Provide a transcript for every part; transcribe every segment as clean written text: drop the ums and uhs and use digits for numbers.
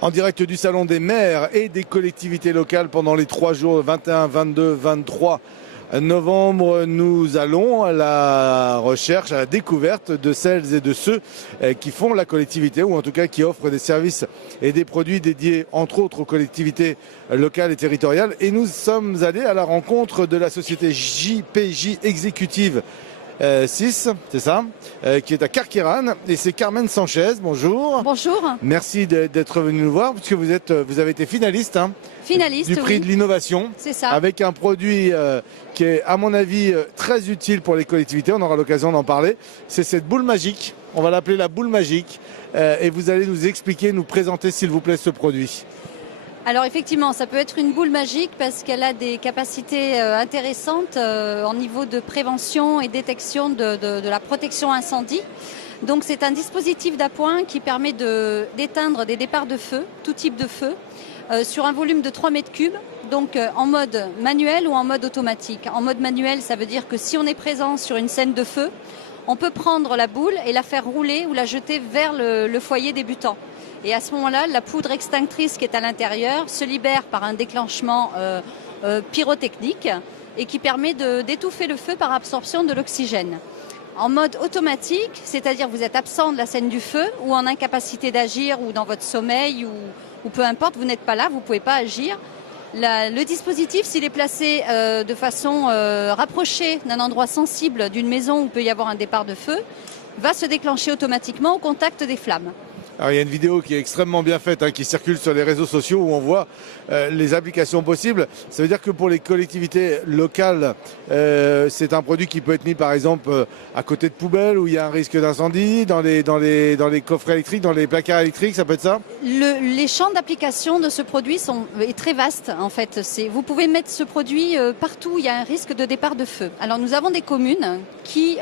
En direct du Salon des maires et des collectivités locales pendant les 3 jours 21, 22, 23 novembre, nous allons à la recherche, à la découverte de celles et de ceux qui font la collectivité ou en tout cas qui offrent des services et des produits dédiés entre autres aux collectivités locales et territoriales. Et nous sommes allés à la rencontre de la société JPJ Exécutive 6, c'est ça, qui est à Carqueiranne, et c'est Carmen Sanchez. Bonjour. Bonjour. Merci d'être venu nous voir, puisque vous avez été finaliste, Finaliste, du prix oui. de l'innovation. C'est ça. Avec un produit qui est, à mon avis, très utile pour les collectivités. On aura l'occasion d'en parler. C'est cette boule magique. On va l'appeler la boule magique. Et vous allez nous expliquer, nous présenter, s'il vous plaît, ce produit. Alors effectivement, ça peut être une boule magique parce qu'elle a des capacités intéressantes en niveau de prévention et détection de la protection incendie. Donc c'est un dispositif d'appoint qui permet d'éteindre des départs de feu, tout type de feu, sur un volume de 3 mètres cubes. Donc en mode manuel ou en mode automatique. En mode manuel, ça veut dire que si on est présent sur une scène de feu, on peut prendre la boule et la faire rouler ou la jeter vers le foyer débutant. Et à ce moment-là, la poudre extinctrice qui est à l'intérieur se libère par un déclenchement pyrotechnique et qui permet d'étouffer le feu par absorption de l'oxygène. En mode automatique, c'est-à-dire vous êtes absent de la scène du feu ou en incapacité d'agir ou dans votre sommeil ou peu importe, vous n'êtes pas là, vous ne pouvez pas agir. Le dispositif, s'il est placé de façon rapprochée d'un endroit sensible d'une maison où il peut y avoir un départ de feu, va se déclencher automatiquement au contact des flammes. Alors, il y a une vidéo qui est extrêmement bien faite, qui circule sur les réseaux sociaux où on voit les applications possibles. Ça veut dire que pour les collectivités locales, c'est un produit qui peut être mis par exemple à côté de poubelles où il y a un risque d'incendie, dans les coffrets électriques, dans les placards électriques, ça peut être ça ? Les champs d'application de ce produit est très vaste en fait. Vous pouvez mettre ce produit partout où il y a un risque de départ de feu. Alors nous avons des communes qui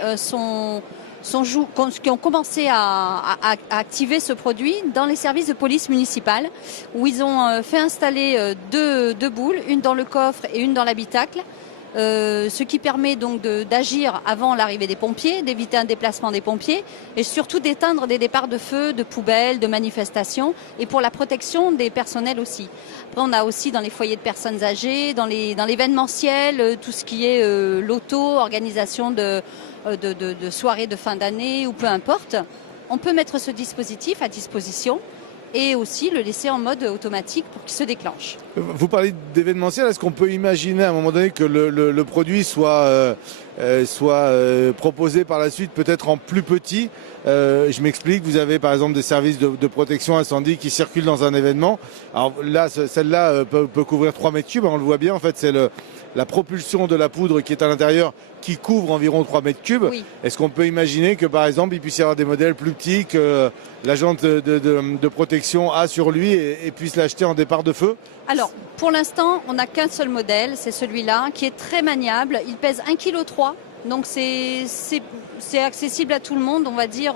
qui ont commencé à activer ce produit dans les services de police municipale où ils ont fait installer deux boules, une dans le coffre et une dans l'habitacle, ce qui permet donc d'agir avant l'arrivée des pompiers, d'éviter un déplacement des pompiers et surtout d'éteindre des départs de feu, de poubelles, de manifestations et pour la protection des personnels aussi. Après on a aussi dans les foyers de personnes âgées, dans l'événementiel, tout ce qui est loto, organisation de soirées de fin d'année ou peu importe, on peut mettre ce dispositif à disposition et aussi le laisser en mode automatique pour qu'il se déclenche. Vous parlez d'événementiel, est-ce qu'on peut imaginer à un moment donné que le produit soit proposé par la suite peut-être en plus petit? Je m'explique, vous avez par exemple des services de protection incendie qui circulent dans un événement. Alors là, celle-là peut couvrir 3 mètres cubes, on le voit bien, en fait c'est la propulsion de la poudre qui est à l'intérieur qui couvre environ 3 mètres cubes. Oui. Est-ce qu'on peut imaginer que par exemple il puisse y avoir des modèles plus petits que l'agent de protection a sur lui et puisse l'acheter en départ de feu? Alors pour l'instant on n'a qu'un seul modèle, c'est celui-là qui est très maniable, il pèse 1,3 kg. Donc c'est accessible à tout le monde, on va dire.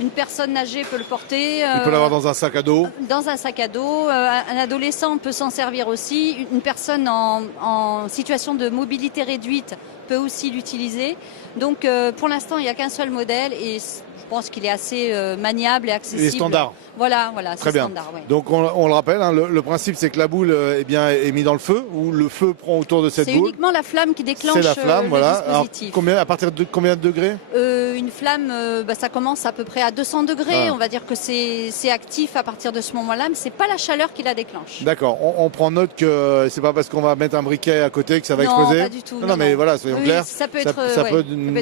Une personne âgée peut le porter. Il peut l'avoir dans un sac à dos. Dans un sac à dos. Un adolescent peut s'en servir aussi. Une personne en situation de mobilité réduite peut aussi l'utiliser. Donc pour l'instant, il n'y a qu'un seul modèle et je pense qu'il est assez maniable et accessible. Il est standard. Voilà, très bien. Standard, ouais. Donc on le rappelle, le principe c'est que la boule est mise dans le feu ou le feu prend autour de cette boule. C'est uniquement la flamme qui déclenche le dispositif. Alors, à partir de combien de degrés? Une flamme, ça commence à peu près à 200 degrés. Ah. On va dire que c'est actif à partir de ce moment-là, mais c'est pas la chaleur qui la déclenche. D'accord. On prend note que c'est pas parce qu'on va mettre un briquet à côté que ça va exploser. Non, pas du tout. Non, mais voilà, soyons clairs. Ça peut être.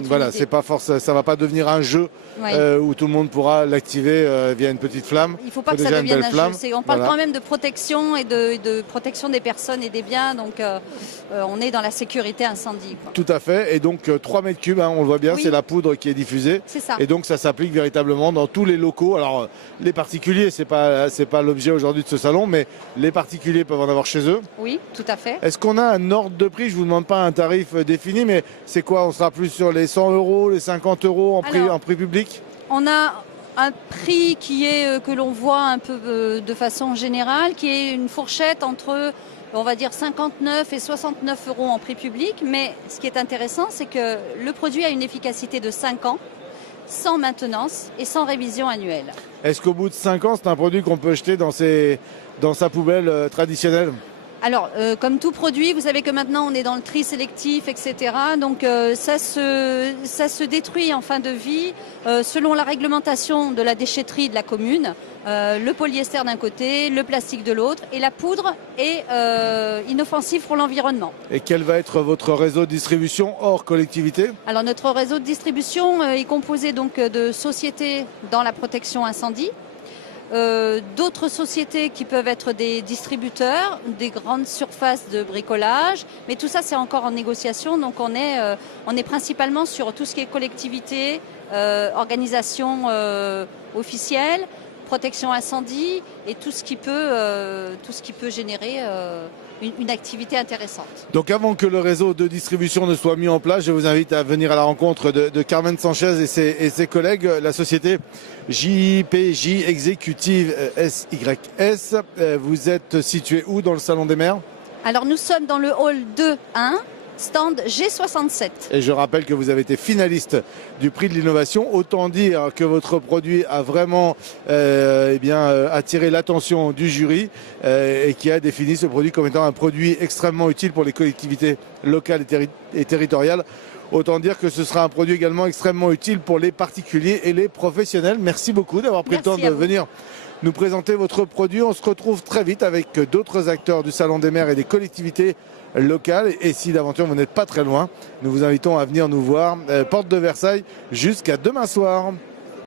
Voilà, c'est pas forcément, ça va pas devenir un jeu où tout le monde pourra l'activer via une petite flamme. Il ne faut pas que ça devienne un jeu. On parle quand même de protection et de protection des personnes et des biens, donc on est dans la sécurité incendie. Quoi. Tout à fait, et donc 3 mètres cubes, on le voit bien, c'est la poudre qui est diffusée. C'est ça. Et donc ça s'applique véritablement dans tous les locaux. Alors les particuliers, c'est pas l'objet aujourd'hui de ce salon, mais les particuliers peuvent en avoir chez eux. Oui, tout à fait. Est-ce qu'on a un ordre de prix? Je ne vous demande pas un tarif défini, mais c'est quoi? On sera plus sur les 100 €, les 50 € en prix public? On a un prix que l'on voit un peu de façon générale, qui est une fourchette entre, on va dire, 59 et 69 € en prix public. Mais ce qui est intéressant, c'est que le produit a une efficacité de 5 ans. sans maintenance et sans révision annuelle. Est-ce qu'au bout de 5 ans, c'est un produit qu'on peut jeter dans sa poubelle traditionnelle? Alors, comme tout produit, vous savez que maintenant on est dans le tri sélectif, etc. Donc ça se détruit en fin de vie selon la réglementation de la déchetterie de la commune. Le polyester d'un côté, le plastique de l'autre, et la poudre est inoffensive pour l'environnement. Et quel va être votre réseau de distribution hors collectivité? Alors notre réseau de distribution est composé donc de sociétés dans la protection incendie. D'autres sociétés qui peuvent être des distributeurs, des grandes surfaces de bricolage, mais tout ça c'est encore en négociation, donc on est principalement sur tout ce qui est collectivité, organisation officielle, protection incendie et tout ce qui peut générer une activité intéressante. Donc avant que le réseau de distribution ne soit mis en place, je vous invite à venir à la rencontre de Carmen Sanchez et ses collègues, la société JPJ Exécutive SYS. Vous êtes situé où dans le Salon des maires? Alors nous sommes dans le hall 2-1. Stand G67. Et je rappelle que vous avez été finaliste du prix de l'innovation. Autant dire que votre produit a vraiment attiré l'attention du jury et qui a défini ce produit comme étant un produit extrêmement utile pour les collectivités locales et territoriales. Autant dire que ce sera un produit également extrêmement utile pour les particuliers et les professionnels. Merci beaucoup d'avoir pris le temps de venir nous présenter votre produit. On se retrouve très vite avec d'autres acteurs du Salon des maires et des collectivités locales. Et si d'aventure vous n'êtes pas très loin, nous vous invitons à venir nous voir, porte de Versailles, jusqu'à demain soir.